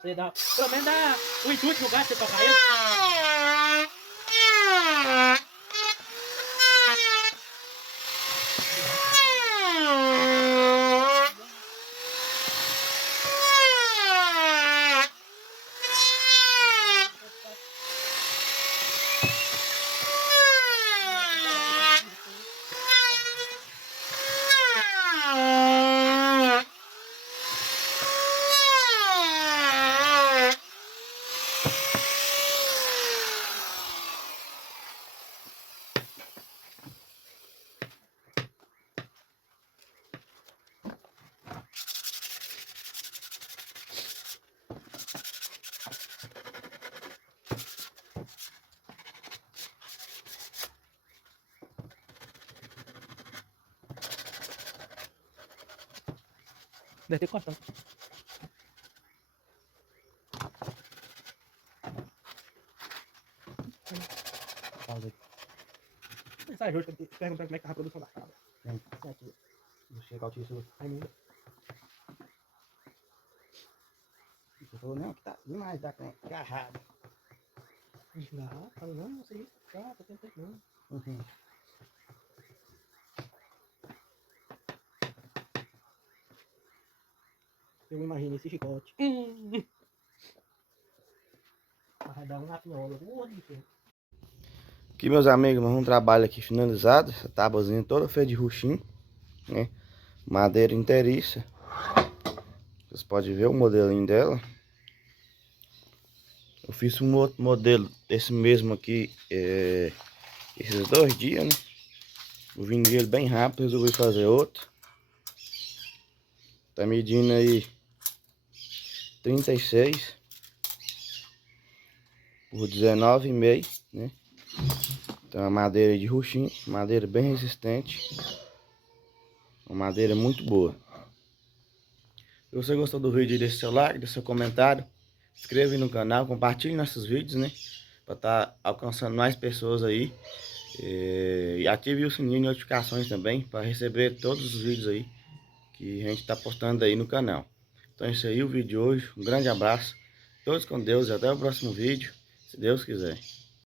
Você dá, pelo menos dá o intuito no gato, você tocar ele. Deve ter cortado. Mensagem hoje, perguntando como é que tá a produção da tábua. Aqui. Vou chegar o tio Ainda. Você falou, não, que tá demais, tá agarrado. Não, fala não, não sei. Tá tendo tempo não. Uhum. Eu imagino esse chicote. Vai dar uma rapinhola. Aqui, meus amigos, mais um trabalho aqui finalizado. Essa tábuazinha toda feita de roxinho, né? Madeira inteiriça. Vocês podem ver o modelinho dela. Eu fiz um outro modelo, esse mesmo aqui, esses 2 dias, né? Eu vendi ele bem rápido, resolvi fazer outro. Tá medindo aí 36 por 19,5, né? Então a madeira de roxinho, madeira bem resistente. Uma madeira muito boa. Se você gostou do vídeo, deixe seu like, deixe seu comentário. Se inscreva aí no canal, compartilhe nossos vídeos, né? Para estar alcançando mais pessoas aí. E ative o sininho de notificações também, para receber todos os vídeos aí que a gente está postando aí no canal. Então é isso aí o vídeo de hoje. Um grande abraço. Todos com Deus e até o próximo vídeo, se Deus quiser.